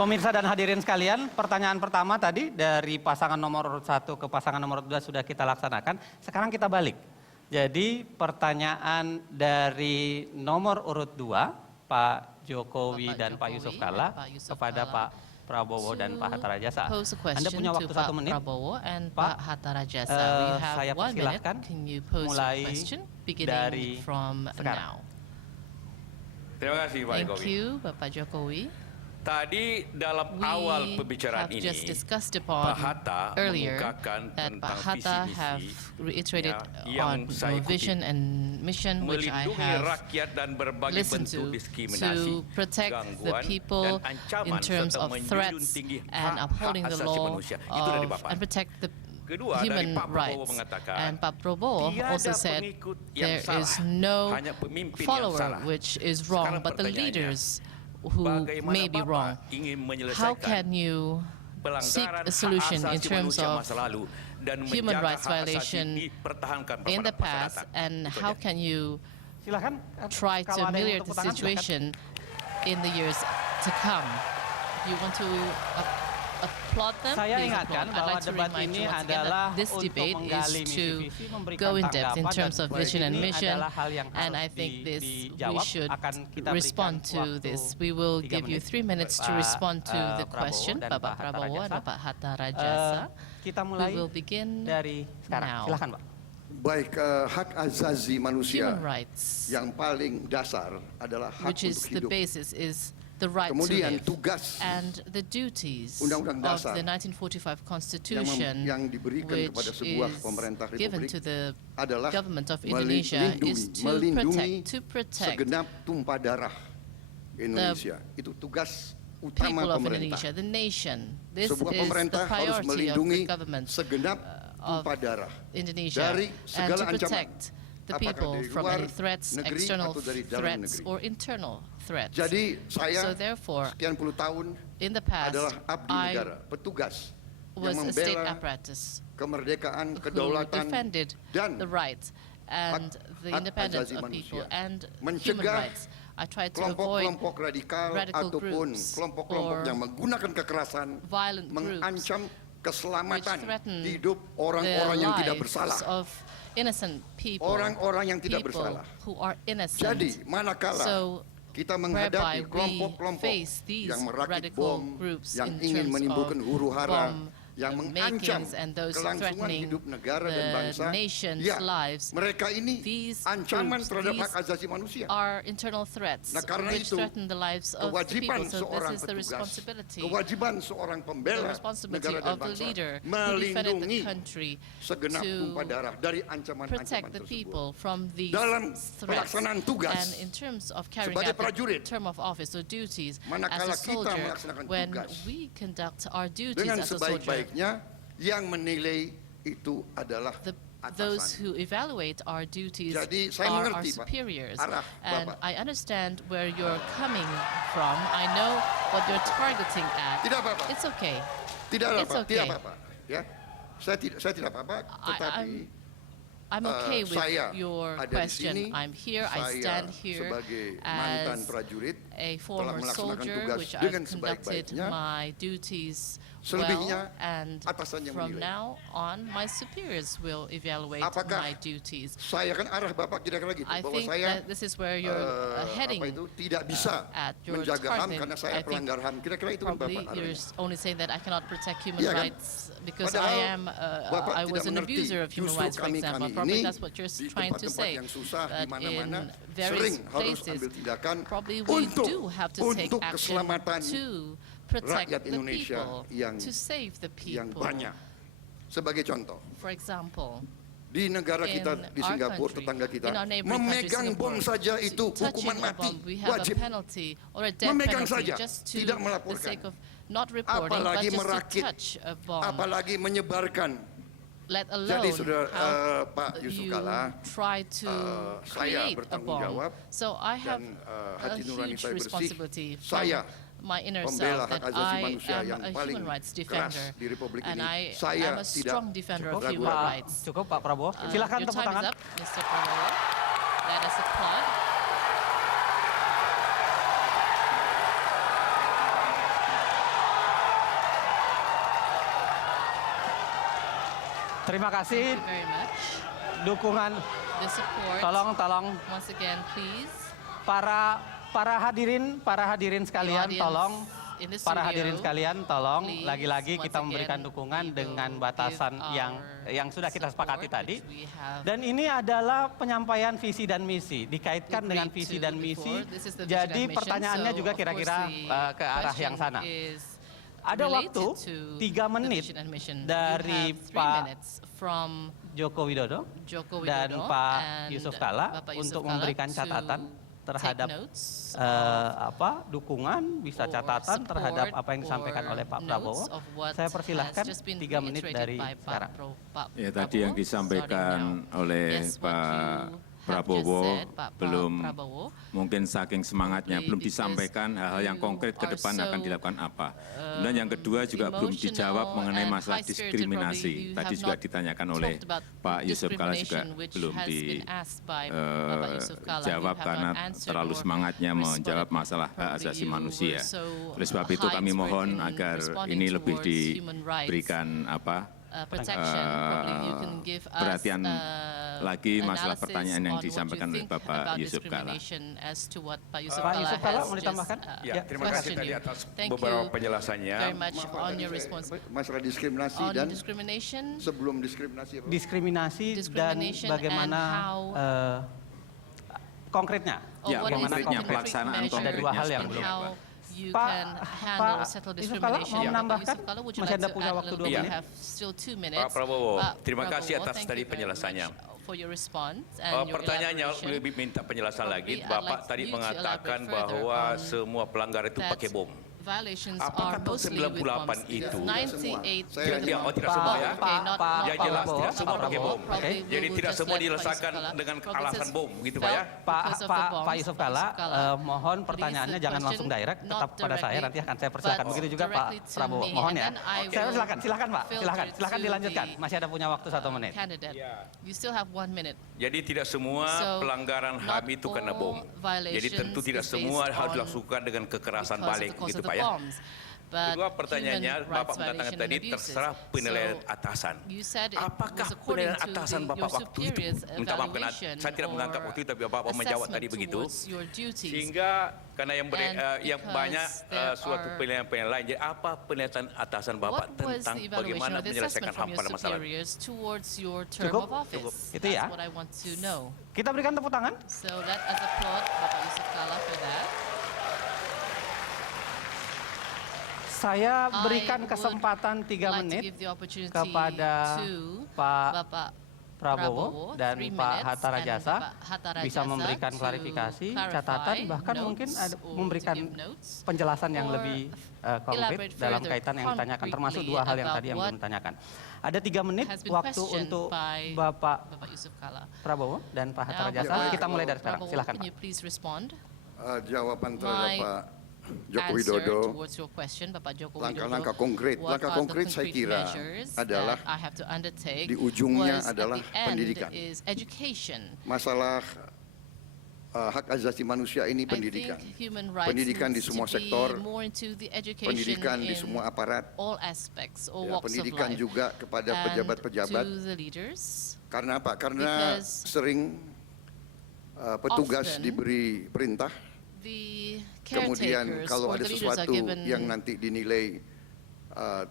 Pemirsa dan hadirin sekalian, pertanyaan pertama tadi dari pasangan nomor urut 1 ke pasangan nomor 2 sudah kita laksanakan. Sekarang kita balik. Jadi pertanyaan dari nomor urut 2, Pak Jokowi dan Pak Yusuf Kalla kepada Pak Prabowo dan Pak Hatta Rajasa. Anda punya waktu 1 menit. Pak, saya persilahkan mulai dari sekarang. Terima kasih Pak Jokowi. Thank you, Bapak Jokowi. Tadi dalam awal pembicaraan ini, Pak Hatta mengungkapkan tentang visi misi yang saya vision and mission which I melindungi have rakyat dan berbagai listened bentuk to diskriminasi, protect the gangguan, people dan ancaman in terms serta of menjunjung threats tinggi and upholding the asasi law manusia. Itu dari Bapak. and protect the Kedua, dari human Pak Prabowo rights. mengatakan, And Pak Prabowo also tiada said pengikut yang there salah, is no hanya pemimpin yang follower salah. which is wrong, Sekarang but the pertanyaannya, leaders who bagaimana may be Bapak wrong. ingin How menyelesaikan can you seek pelanggaran a solution hak in asasi terms manusia of masa lalu dan human menjaga rights hak asasi violation dipertahankan in the pada masa past, datang? and Itu how aja. can you Silakan. try Kalau to ada yang ameliorate tepuk the tangan, silakan. situation in the years to come? You want to applaud them? Saya Please ingatkan applaud. I'd bahwa like to debat remind ini you once again adalah that this untuk debate menggali is to misi-visi, memberikan go in depth in tanggapan, terms dan of vision and ini mission, adalah hal yang and harus I think we dijawab. should Akan kita respond berikan to waktu this. We will 3 give you menit. 3 minutes to Pak, respond to the Prabowo question, dan Bapak Pak Hatta Prabowo and Rajasa. Bapak Hatta Rajasa. Kita mulai We will begin dari sekarang. now. Silakan, Pak. Baik, hak azazi manusia Human rights, yang paling dasar adalah hak which is untuk the hidup. basis, is the right to Kemudian live. tugas And the duties Undang-Undang of Dasar the 1945 Constitution, yang diberikan which kepada sebuah is pemerintah given republik to the adalah government of Indonesia, is melindungi to protect segenap tumpah darah Indonesia. Itu tugas people utama of pemerintah. Indonesia, the nation. This Sebuah is the pemerintah harus priority of the melindungi government segenap of tumpah darah Indonesia, dari and segala to ancaman. protect the Apakah people dari from luar any threats, negeri external atau dari dalam threats negeri. or internal threats. Jadi saya So therefore, sekian puluh tahun in the past, adalah abdi I negara, petugas was yang a state membela apparatus kemerdekaan, who kedaulatan, defended dan the rights and the hak independence asasi of manusia. people and human Mencegah rights. I tried to avoid kelompok-kelompok radikal radical ataupun groups kelompok-kelompok or yang menggunakan kekerasan violent groups mengancam which keselamatan threaten hidup the orang-orang yang tidak lives bersalah, of innocent people, orang-orang yang tidak people bersalah. who are innocent. Jadi manakala So kita whereby menghadapi we kelompok-kelompok face these yang merakit radical bom, groups yang in ingin terms menimbulkan of huru-hara, bomb yang mengancam makings and those kelangsungan threatening hidup negara dan the bangsa, nation's ya, lives, mereka ini these ancaman groups, terhadap these hak asasi manusia. are internal threats Nah, karena which itu, threaten the lives of the kewajiban people. So seorang this is the petugas, responsibility, kewajiban seorang the pembela responsibility negara dan of the bangsa leader who defended the melindungi country segenap to tumpah darah dari protect ancaman-ancaman the tersebut. people from these Dalam threats. pelaksanaan tugas And in terms of carrying sebagai out the prajurit, term of office or duties manakala as a kita soldier, melaksanakan when tugas we conduct our duties dengan as a soldier, sebaik-baiknya, yang menilai itu adalah those atasan. who evaluate our duties Jadi, saya are our mengerti, Pak, superiors. arah And Bapak. I understand where you're coming from. I know what you're targeting at. Tidak apa-apa. It's okay. Tidak It's apa-apa, okay. tidak apa-apa, ya. Saya tidak apa-apa, tetapi I'm okay with saya your ada di question. sini, I'm here, I saya stand here sebagai mantan as prajurit a telah former melaksanakan soldier, tugas which dengan I've conducted sebaik-baiknya. my duties Selebihnya, well, and atasan yang from menilai. now on, my superiors will evaluate Apakah my duties. saya kan arah Bapak kira-kira gitu, I bahwa think saya that this is where you're heading. apa itu tidak bisa At your menjaga HAM target. karena saya I think pelanggar HAM. Kira-kira itu kan Probably Bapak you're arahnya. only saying that I cannot protect human Iya kan? rights because Padahal I am Bapak I was tidak an mengerti, abuser of human justru rights, for example. kami-kami Probably ini that's what you're di trying to tempat-tempat say. yang susah di That mana-mana in various sering harus places, ambil tindakan probably we untuk do have to take untuk action keselamatan to protect rakyat the Indonesia people, yang to save the yang people. banyak. Sebagai contoh, For example, di negara kita in di our Singapura, country, tetangga kita, in our neighboring country, memegang bom Singapore, saja itu touching hukuman a mati, bomb, we have wajib. a penalty or a death Memegang penalty saja, just to tidak the melaporkan. sake of not reporting, but Apalagi just merakit, to touch a bomb. apalagi menyebarkan. Let alone Jadi saudara how Pak Yusuf you Kalla, try to saya create a bertanggung bomb. jawab So I have dan a hati nurani huge saya bersih. responsibility Saya from my inner pembela self hak that asasi I manusia am yang a paling human rights keras defender, di Republik and ini. I Saya am a tidak strong defender of ragu-ragu. human Pak, rights. cukup Pak Prabowo. Silakan Your tepuk time tangan. is up, Mr. Prabowo. Let us applaud. Terima kasih Thank you very much. dukungan. The support. Tolong Once again, please. para hadirin sekalian, audience tolong. in the Para studio, hadirin sekalian, tolong please, lagi-lagi once kita memberikan again, dukungan we will dengan give batasan our yang sudah kita sepakati support, tadi. which we have Dan ini adalah penyampaian visi dan misi, dikaitkan agreed dengan visi to dan misi. before. This is the vision Jadi and mission. pertanyaannya So, juga of course, kira-kira the ke arah yang question sana. is Ada related waktu to 3 the menit vision and mission. dari You have 3 Pak minutes from Joko Widodo Joko dan Widodo Pak and Yusuf Kalla Bapak Yusuf untuk Kalla memberikan to catatan terhadap take notes dukungan, bisa or catatan terhadap support apa yang disampaikan or oleh Pak notes Prabowo. of what Saya persilahkan has just been 3 menit reiterated dari by Pak sekarang. Pak Ya, tadi yang Prabowo, disampaikan starting now. oleh Yes, what Pak you have Prabowo just said, Pak belum Prabowo, mungkin saking semangatnya Probably belum because disampaikan hal-hal yang you konkret ke are depan akan so, dilakukan apa. Dan yang kedua juga belum emotional dijawab mengenai and masalah high-spirited. diskriminasi. Probably you Tadi have juga not ditanyakan oleh talked about Pak Yusuf Kalla juga discrimination, which belum has been asked by Bapak Yusuf Kalla. You dijawab have karena not answered terlalu or semangatnya menjawab responded. masalah hak Probably asasi you manusia. were so Oleh sebab itu kami high-spirited mohon in agar responding ini lebih towards human rights. diberikan Protection. Probably you can give us perhatian lagi masalah analysis pertanyaan yang on what you disampaikan oleh think Bapak about Yusuf Kalla. discrimination as to what Pak Yusuf Pak Kalla Yusuf Kalla has mau just, ditambahkan? Ya, terima kasih questioned tadi you. atas Thank beberapa you penjelasannya. very much on your response. Masalah diskriminasi On dan discrimination, sebelum diskriminasi apa? Diskriminasi dan Discrimination bagaimana and how- konkretnya. or Ya, what is bagaimana the konkretnya, concrete pelaksanaan measure Ada dua hal yang and belum. how you Pak- can handle Pak settle Yusuf Kalla discrimination. mau Bapak menambahkan? Yusuf Kalla, would you Masih like ada to punya add a waktu little 2 bit? menit. We have still 2 minutes. Pak Prabowo, Pak terima kasih Prabowo, atas thank tadi you very penjelasannya. much for your response and your Pertanyaannya elaboration. lebih minta penjelasan lagi. Probably I'd Bapak like tadi you to mengatakan elaborate further bahwa on semua pelanggar itu that pakai bom. violations Apakah are tahun mostly 98 with bombs. itu? 98 Saya- Tidak semua ya. Okay, not Yang jelas Prabowo, tidak semua Pak pakai Prabowo. bom. Oke. Probably Jadi we tidak will semua just let Pak dilesakan Yusuf Kalla. dengan Probably alasan this bom, gitu Pak ya? because of the bombs, Pak Yusuf Kalla, mohon Please, pertanyaannya the jangan question langsung direct, not tetap pada saya, directly, nanti akan saya persilakan. but Begitu juga Pak directly to Prabowo, me, mohon and ya. then I Saya will silakan Pak, filter silakan to dilanjutkan. the Masih ada punya waktu 1 menit. candidate. You still have 1 minute. Jadi tidak semua So, pelanggaran not HAM itu kena all bom. Jadi violations tentu tidak is semua based harus on dilakukan dengan kekerasan because of balik, the cause gitu of the Pak ya. bombs. But Kedua pertanyaannya, human Bapak rights mengatakan violation tadi and abuses. terserah penilaian So, atasan. you said it Apakah was according penilaian to atasan your Bapak waktu itu? superior's Minta maaf karena evaluation saya tidak menangkap or waktu itu, tapi Bapak menjawab tadi assessment begitu. towards your duties. Sehingga karena yang And yang because banyak there suatu are- penilaian lain. Jadi apa penilaian atasan Bapak What was tentang the evaluation bagaimana or the menyelesaikan assessment HAM from pada your masalah ini? superiors towards your term Cukup? of office? Cukup. Itu ya. That's what I want to know. Kita berikan tepuk tangan. So let us applaud Bapak Yusuf Kalla for that. Saya I berikan would kesempatan 3 like to menit give the opportunity kepada to Pak Bapak Prabowo dan 3 Pak minutes, Hatta and Rajasa Bapak Hatta bisa Rajasa memberikan to klarifikasi, clarify catatan, bahkan notes mungkin ada or to memberikan give notes penjelasan yang or lebih konkret elaborate dalam further kaitan yang ditanyakan, termasuk concretely 2 hal yang about tadi yang what belum ditanyakan. Ada 3 menit has been waktu questioned untuk by Bapak Bapak Yusuf Kalla. Prabowo dan Pak Hatta Now, Rajasa. Pak Kita mulai dari sekarang. Prabowo, Silakan can Pak. you please respond? Jawaban terhadap My Pak Joko Answer Widodo, towards your question, Bapak Joko Widodo. langkah-langkah konkret. What Langkah are the konkret saya concrete kira measures adalah that I have to undertake di ujungnya was at adalah the end pendidikan. is education. masalah hak asasi manusia ini pendidikan. I think human rights Pendidikan di needs semua to sektor, be more into the education pendidikan di in semua aparat, all aspects, all ya, walks of pendidikan life. juga kepada And pejabat-pejabat. to the leaders, Karena apa? Karena Because sering petugas often diberi perintah, the kemudian caretakers kalau or ada the leaders are sesuatu given yang nanti dinilai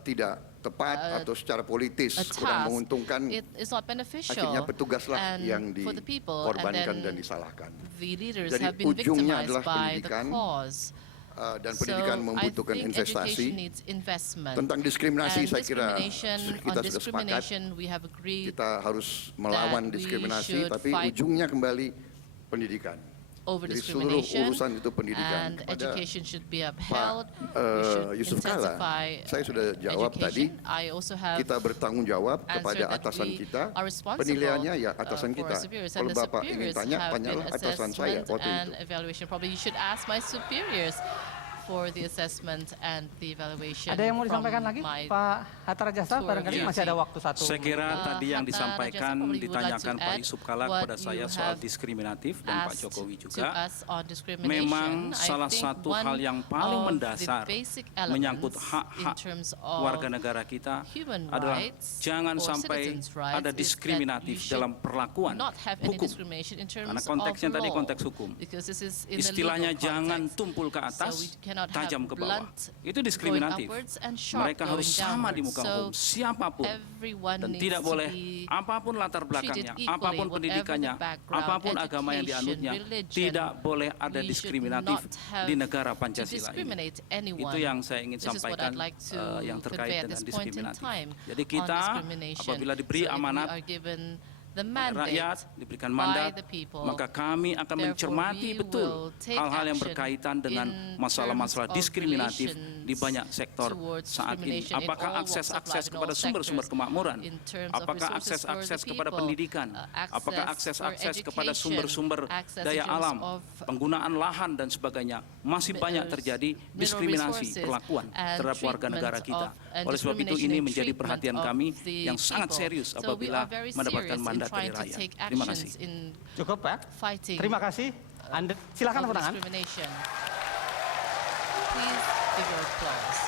tidak tepat atau secara politis a kurang task, menguntungkan, it is not beneficial. akhirnya petugaslah and yang for the people, and dikorbankan then dan disalahkan. the leaders Jadi have been ujungnya victimized adalah by the pendidikan, cause. Dan pendidikan So, membutuhkan I think investasi. education needs investment. Tentang diskriminasi And saya kira discrimination, kita on sudah sepakat, discrimination we have agreed kita harus melawan that we diskriminasi, should tapi fight ujungnya kembali pendidikan. over Jadi seluruh discrimination, urusan itu pendidikan. and Kepada education should be Pak upheld. We should Yusuf Kalla, intensify saya sudah jawab tadi, education. I also have kita bertanggung jawab answered kepada that atasan we kita, are responsible, penilaiannya ya atasan for kita. our superiors, Kalau and the Bapak ingin superiors tanya, have tanyalah been atasan saya assessment waktu and itu. evaluation. Probably you should ask my superiors. for the assessment and the evaluation. Ada yang mau from disampaikan lagi, my Pak Hatta Rajasa? tour Barangkali of masih ada duty. waktu satu. Saya kira tadi yang Hatta disampaikan, Rajasa probably would like to ditanyakan Pak add Yusuf Kala what kepada saya you soal have diskriminatif dan Pak asked Jokowi to juga. us on discrimination. Memang I salah think satu one hal yang paling of mendasar the basic elements menyangkut in hak-hak terms of warga negara kita human adalah rights jangan or sampai citizens' rights ada is that diskriminatif you should dalam perlakuan not have any hukum. discrimination in terms Karena konteksnya of tadi law, konteks hukum. because this is in the Istilahnya legal jangan context. tumpul ke atas, So we cannot have tajam ke bawah. blunt Itu diskriminatif. going upwards and sharp Mereka harus going sama di downwards. muka So hukum, siapapun. everyone Dan needs tidak to boleh be apapun latar belakangnya, treated equally, apapun whatever pendidikannya, the background, apapun agama yang education, dianutnya, religion. tidak boleh ada We should diskriminatif not have di negara to Pancasila ini. discriminate anyone. Itu yang saya ingin This is what sampaikan I'd like to yang convey terkait at dengan this point in diskriminatif. time Jadi on kita discrimination. apabila diberi So if we amanat are given the oleh mandate rakyat, diberikan by mandat, the people, maka kami akan therefore mencermati we betul will take hal-hal yang action berkaitan dengan in masalah-masalah terms of diskriminatif di relations banyak sektor towards saat ini. discrimination in Apakah all walks of akses-akses life, in kepada all sumber-sumber sectors, kemakmuran? in terms of Apakah resources for the akses-akses kepada people, pendidikan? Apakah access for akses-akses kepada education, sumber-sumber access in daya terms alam, of penggunaan lahan dan sebagainya? Masih banyak terjadi mineral diskriminasi resources perlakuan and terhadap warga treatment negara kita. of- and Oleh sebab itu discrimination ini in menjadi treatment perhatian of kami the yang sangat people. serius So we apabila are very mendapatkan serious in mandat dari trying to rakyat. take Terima kasih. actions in Cukup, Pak. fighting Terima kasih. Anda silakan of tepuk tangan. discrimination. Please give your applause.